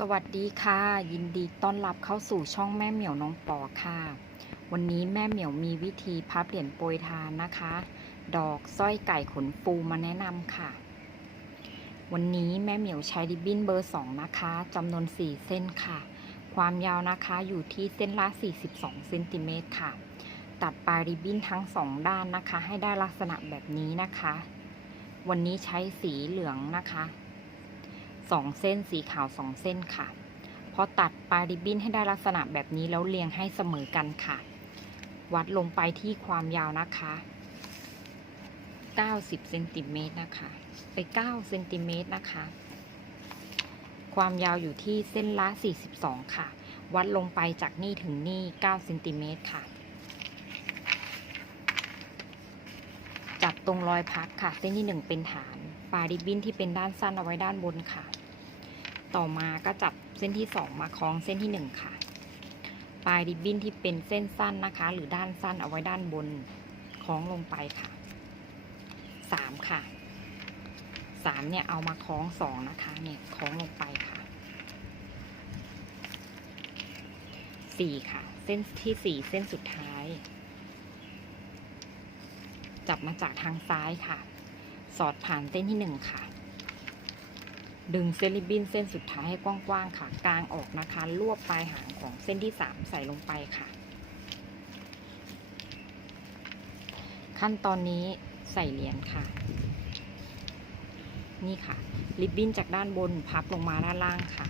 สวัสดีค่ะ ยินดีต้อนรับเข้าสู่ช่องแม่เหมียวน้องปอค่ะ วันนี้แม่เหมียวมีวิธีพับเหรียญโปรยทานนะคะ ดอกสร้อยไก่ขนฟูมาแนะนำค่ะ วันนี้แม่เหมียวใช้ริบบิ้นเบอร์ 2 นะคะจำนวน 4 เส้นค่ะ ความยาวนะคะอยู่ที่เส้นละ 42เซนติเมตรค่ะ ตัดปลายริบบิ้นทั้ง 2 ด้านนะคะ ให้ได้ลักษณะแบบนี้นะคะ วันนี้ใช้สีเหลืองนะคะ สองเส้นสีขาวสองเส้นค่ะพอตัดปลายริบบิ้นให้ได้ลักษณะแบบนี้แล้วเรียงให้เสมอกันค่ะ วัดลงไปที่ความยาวนะคะ 90เซนติเมตรนะคะไป9เซนติเมตรนะคะ ความยาวอยู่ที่เส้นละ 42 ค่ะ วัดลงไปจากนี่ถึงนี่9เซนติเมตรค่ะ จับตรงรอยพักค่ะ เส้นที่ 1 เป็นฐาน ปลายริบบิ้นที่เป็นด้านสั้นเอาไว้ด้านบนค่ะ ต่อมาก็จับเส้นที่ 2 มาคล้องเส้นที่ 1 ค่ะ ปลายริบบิ้นที่เป็นเส้นสั้นนะคะ หรือด้านสั้นเอาไว้ด้านบนคล้องลงไปค่ะ 3 ค่ะ 3 เนี่ยเอามาคล้อง 2 นะคะเนี่ยคล้องลงไปค่ะ 4 ค่ะ เส้นที่ 4 เส้นสุดท้าย จับมาจากทางซ้ายค่ะ สอดผ่านเส้นที่หนึ่งค่ะ ดึงเซนริบบินเส้นสุดท้ายให้กว้างๆค่ะกลางออกนะคะรวบปลายหางของเส้นที่สามใส่ลงไปค่ะ ขั้นตอนนี้ใส่เหรียญค่ะ นี่ค่ะ ริบบิ้นจากด้านบนพับลงมาด้านล่างค่ะ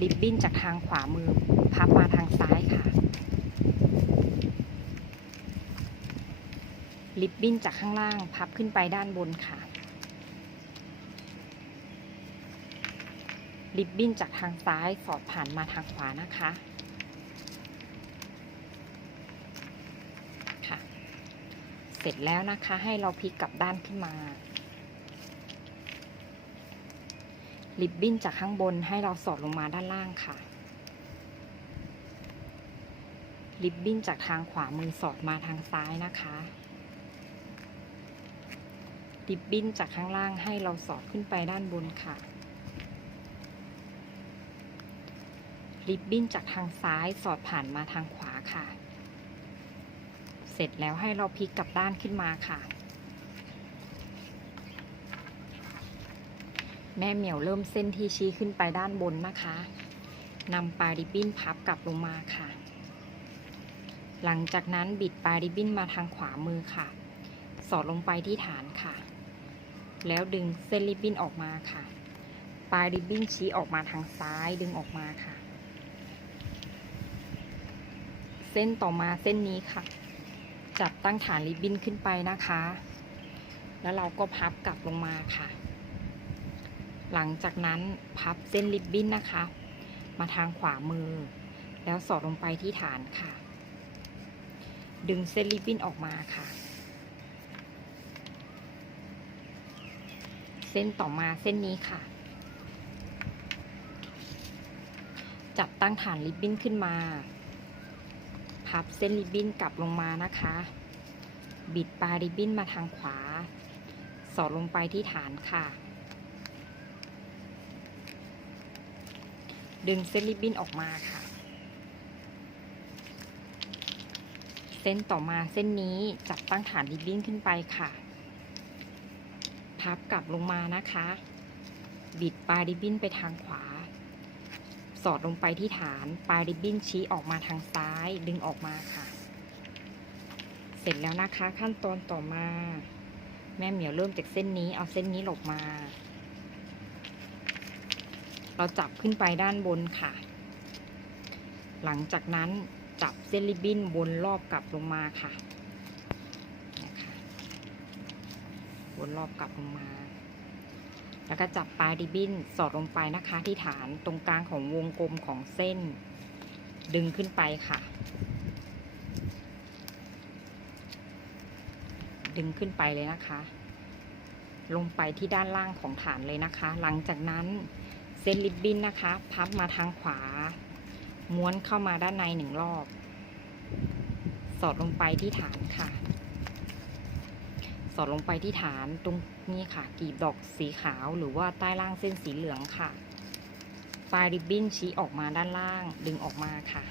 ริบบิ้นจากทางขวามือพับมาทางซ้ายค่ะลิบบิ้นจากข้างล่างพับขึ้นไปด้านบนค่ะ ลิบบิ้นจากทางซ้ายสอดผ่านมาทางขวานะคะค่ะ เสร็จแล้วนะคะให้เราพลิกกลับด้านขึ้นมาลิบบิ้นจากข้างบนให้เราสอดลงมาด้านล่างค่ะลิบบิ้นจากทางขวามือสอดมาทางซ้ายนะคะริบบิ้นจากข้างล่างให้เราสอดขึ้นไปด้านบนค่ะ ริบบิ้นจากทางซ้ายสอดผ่านมาทางขวาค่ะ เสร็จแล้วให้เราพลิกกลับด้านขึ้นมาค่ะ แม่เหมียวเริ่มเส้นที่ชี้ขึ้นไปด้านบนนะคะนำปลายริบบิ้นพับกลับลงมาค่ะ หลังจากนั้นบิดปลายริบบิ้นมาทางขวามือค่ะ สอดลงไปที่ฐานค่ะ แล้วดึงเส้นริบบิ้นออกมาค่ะ ปลายริบบิ้นชี้ออกมาทางซ้ายดึงออกมาค่ะ เส้นต่อมาเส้นนี้ค่ะ จับตั้งฐานริบบิ้นขึ้นไปนะคะ แล้วเราก็พับกลับลงมาค่ะ หลังจากนั้นพับเส้นริบบิ้นนะคะ มาทางขวามือ แล้วสอดลงไปที่ฐานค่ะ ดึงเส้นริบบิ้นออกมาค่ะ เส้นต่อมาเส้นนี้ค่ะจับตั้งฐานริบบิ้นขึ้นมา พับเส้นริบบิ้นกลับลงมานะคะ บิดปลายริบบิ้นมาทางขวา สอดลงไปที่ฐานค่ะ ดึงเส้นริบบิ้นออกมาค่ะ เส้นต่อมาเส้นนี้จับตั้งฐานริบบิ้นขึ้นไปค่ะ พับกลับลงมานะคะ บิดปลายริบบิ้นไปทางขวา สอดลงไปที่ฐาน ปลายริบบิ้นชี้ออกมาทางซ้าย ดึงออกมาค่ะ เสร็จแล้วนะคะขั้นตอนต่อมา แม่เหมียวเริ่มจากเส้นนี้เอาเส้นนี้หลบมา เราจับขึ้นไปด้านบนค่ะ หลังจากนั้นจับเส้นริบบิ้นวนรอบกลับลงมาค่ะนะคะวนรอบกลับลงมา แล้วก็จับปลายริบบิ้นสอดลงไปนะคะ ที่ฐานตรงกลางของวงกลมของเส้น ดึงขึ้นไปค่ะ ดึงขึ้นไปเลยนะคะ ลงไปที่ด้านล่างของฐานเลยนะคะ หลังจากนั้นเส้นริบบิ้นนะคะ พับมาทางขวา ม้วนเข้ามาด้านในหนึ่งรอบ สอดลงไปที่ฐานค่ะ สอดลงไปที่ฐานตรง นี่ค่ะกีบดอกสีขาวหรือว่าใต้ล่างเส้นสีเหลืองค่ะปลายริบบิ้นชี้ออกมาด้านล่างดึงออกมาค่ะ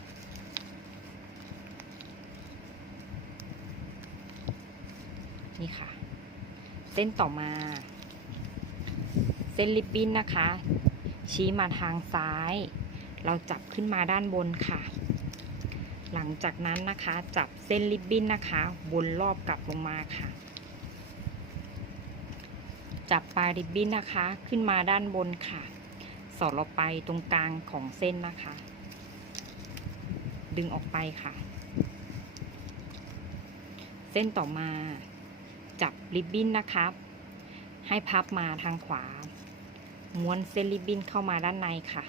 นี่ค่ะ เส้นต่อมา เส้นริบบิ้นนะคะ ชี้มาทางซ้าย เราจับขึ้นมาด้านบนค่ะ หลังจากนั้นนะคะ จับเส้นริบบิ้นนะคะวนรอบกลับลงมาค่ะ จับปลายริบบิ้นนะคะ ขึ้นมาด้านบนค่ะ สอดเราไปตรงกลางของเส้นนะคะ ดึงออกไปค่ะ เส้นต่อมา จับริบบิ้นนะครับให้พับมาทางขวา ม้วนเส้นริบบิ้นเข้ามาด้านในค่ะ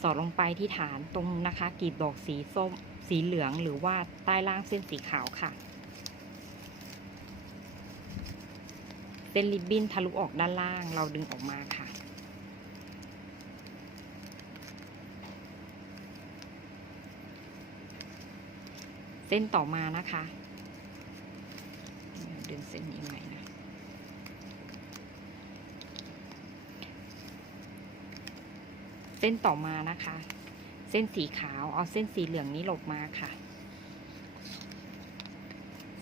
สอดลงไปที่ฐานตรงนะคะกลีบดอกสีส้มสีเหลืองหรือว่าใต้ล่างเส้นสีขาวค่ะ เส้นริบบิ้นทะลุออกด้านล่าง เราดึงออกมาค่ะ เส้นต่อมานะคะ ดึงเส้นนี้ใหม่นะ เส้นต่อมานะคะ เส้นสีขาวเอาเส้นสีเหลืองนี้หลบมาค่ะ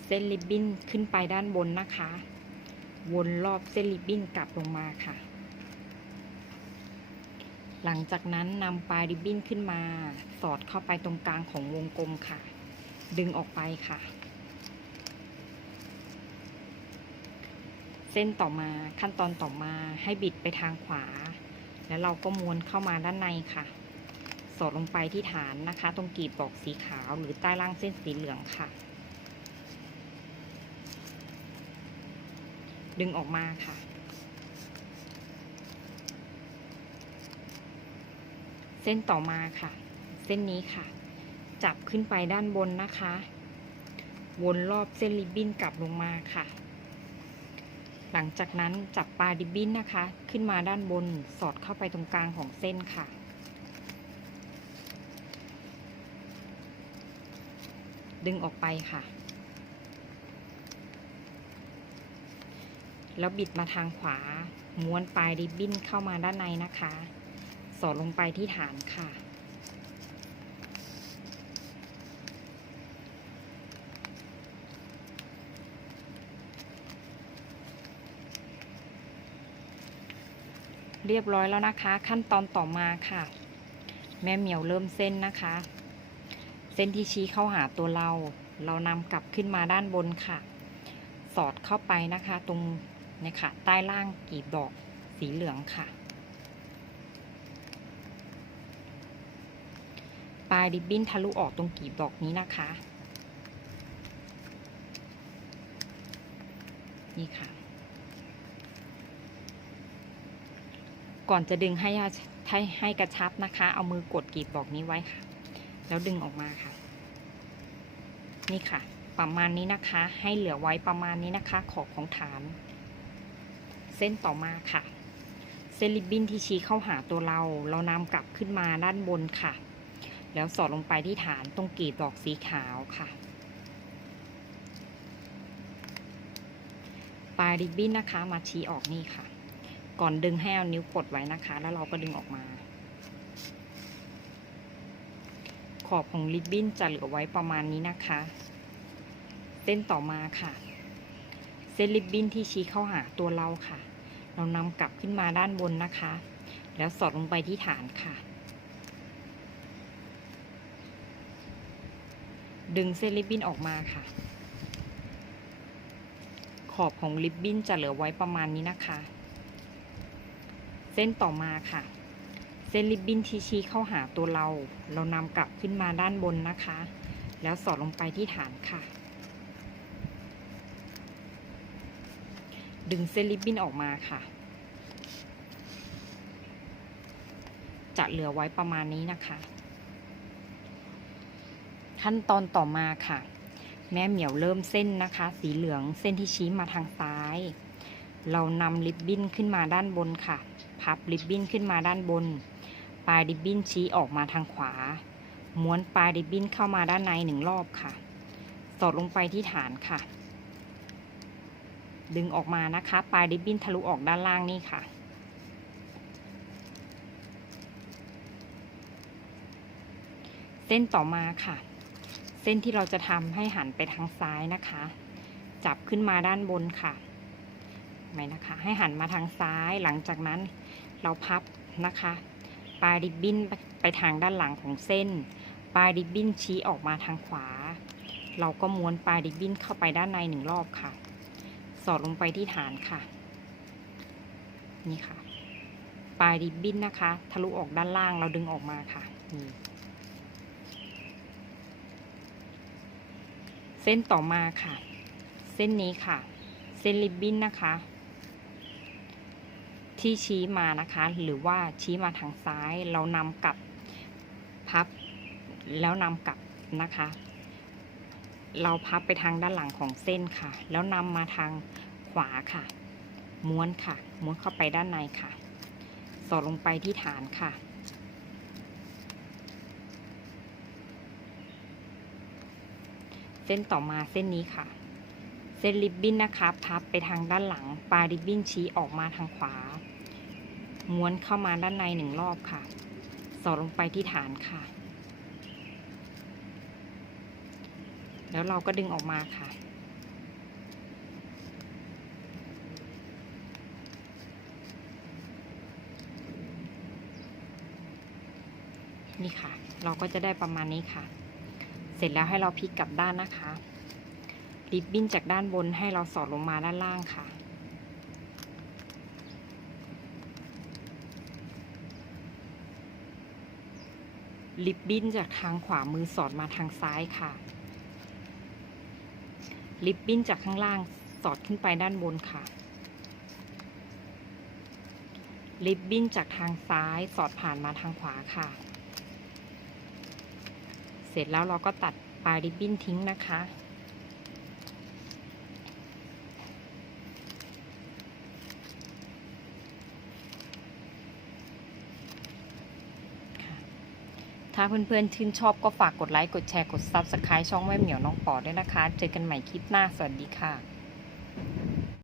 เส้นริบบิ้นขึ้นไปด้านบนนะคะ วนรอบเส้นริบบิ้นกลับลงมาค่ะ หลังจากนั้นนำปลายริบบิ้นขึ้นมา สอดเข้าไปตรงกลางของวงกลมค่ะ ดึงออกไปค่ะ เส้นต่อมาขั้นตอนต่อมาให้บิดไปทางขวา แล้วเราก็ม้วนเข้ามาด้านในค่ะ สอดลงไปที่ฐานนะคะ ตรงกีบดอกสีขาวหรือใต้ล่างเส้นสีเหลืองค่ะ ดึงออกมาค่ะ เส้นต่อมาค่ะ เส้นนี้ค่ะ จับขึ้นไปด้านบนนะคะ วนรอบเส้นริบบิ้นกลับลงมาค่ะ หลังจากนั้นจับปลายริบบิ้นนะคะ ขึ้นมาด้านบนสอดเข้าไปตรงกลางของเส้นค่ะดึงออกไปค่ะ แล้วบิดมาทางขวา ม้วนปลายริบบิ้นเข้ามาด้านในนะคะ สอดลงไปที่ฐานค่ะ เรียบร้อยแล้วนะคะ ขั้นตอนต่อมาค่ะ แม่เหมียวเริ่มเส้นนะคะ เส้นที่ชี้เข้าหาตัวเรา เรานำกลับขึ้นมาด้านบนค่ะสอดเข้าไปนะคะ ตรง นี่ยค่ะใต้ล่างกีบดอกสีเหลืองค่ะ ปลายริบบิ้นทะลุออกตรงกีบดอกนี้นะคะ นี่ค่ะ ก่อนจะดึงให้ให้ให้กระชับนะคะ เอามือกดกีบดอกนี้ไว้ค่ะ แล้วดึงออกมาค่ะ นี่ค่ะประมาณนี้นะคะ ให้เหลือไว้ประมาณนี้นะคะ ขอบของฐาน ส้นต่อมาค่ะ เส้นริบบิ้นที่ชี้เข้าหาตัวเรา เรานำกลับขึ้นมาด้านบนค่ะ แล้วสอดลงไปที่ฐานตรงกลีบดอกสีขาวค่ะ ปลายริบบิ้นนะคะ มาชี้ออกนี่ค่ะ ก่อนดึงให้เอานิ้วกดไว้นะคะ แล้วเราก็ดึงออกมา ขอบของริบบิ้นจะเหลือไว้ประมาณนี้นะคะ เส้นต่อมาค่ะเส้นริบบิ้นที่ชี้เข้าหาตัวเราค่ะ เรานำกลับขึ้นมาด้านบนนะคะ แล้วสอดลงไปที่ฐานค่ะ ดึงเส้นริบบิ้นออกมาค่ะ ขอบของริบบิ้นจะเหลือไว้ประมาณนี้นะคะ เส้นต่อมาค่ะ เส้นริบบิ้นที่ชี้เข้าหาตัวเรา เรานำกลับขึ้นมาด้านบนนะคะ แล้วสอดลงไปที่ฐานค่ะ ดึงเส้นริบบิ้นออกมาค่ะ จะเหลือไว้ประมาณนี้นะคะ ขั้นตอนต่อมาค่ะ แม่เหมียวเริ่มเส้นนะคะ สีเหลืองเส้นที่ชี้มาทางซ้าย เรานำริบบิ้นขึ้นมาด้านบนค่ะ พับริบบิ้นขึ้นมาด้านบน ปลายริบบิ้นชี้ออกมาทางขวา ม้วนปลายริบบิ้นเข้ามาด้านในหนึ่งรอบค่ะ สอดลงไปที่ฐานค่ะ ดึงออกมานะคะ ปลายริบบิ้นทะลุออกด้านล่างนี่ค่ะ เส้นต่อมาค่ะ เส้นที่เราจะทำให้หันไปทางซ้ายนะคะ จับขึ้นมาด้านบนค่ะไหมนะคะ ให้หันมาทางซ้ายหลังจากนั้นเราพับนะคะ ปลายริบบิ้นไปทางด้านหลังของเส้น ปลายริบบิ้นชี้ออกมาทางขวา เราก็ม้วนปลายริบบิ้นเข้าไปด้านในหนึ่งรอบค่ะ สอดลงไปที่ฐานค่ะ นี่ค่ะ ปลายริบบิ้นนะคะ ทะลุออกด้านล่างเราดึงออกมาค่ะนี่เส้นต่อมาค่ะ เส้นนี้ค่ะ เส้นริบบิ้นนะคะ ที่ชี้มานะคะ หรือว่าชี้มาทางซ้าย เรานำกลับพับ แล้วนำกลับนะคะ เราพับไปทางด้านหลังของเส้นค่ะ แล้วนำมาทางขวาค่ะ ม้วนค่ะ ม้วนเข้าไปด้านในค่ะ สอดลงไปที่ฐานค่ะ เส้นต่อมาเส้นนี้ค่ะ เส้นริบบิ้นนะคะ พับไปทางด้านหลัง ปลายริบบิ้นชี้ออกมาทางขวา ม้วนเข้ามาด้านในหนึ่งรอบค่ะ สอดลงไปที่ฐานค่ะ แล้วเราก็ดึงออกมาค่ะ นี่ค่ะ เราก็จะได้ประมาณนี้ค่ะ เสร็จแล้วให้เราพลิกกลับด้านนะคะริบบิ้นจากด้านบนให้เราสอดลงมาด้านล่างค่ะ ริบบิ้นจากทางขวามือสอดมาทางซ้ายค่ะ ริบบิ้นจากข้างล่างสอดขึ้นไปด้านบนค่ะริบบิ้นจากทางซ้ายสอดผ่านมาทางขวาค่ะ เสร็จแล้วเราก็ตัดปลายริบบิ้นทิ้งนะคะค่ะ เพื่อนๆชื่นชอบก็ฝากกดไลค์ กดแชร์ กด Subscribe ช่องแม่เหมียวน้องปอด้วยนะคะ เจอกันใหม่คลิปหน้า สวัสดีค่ะ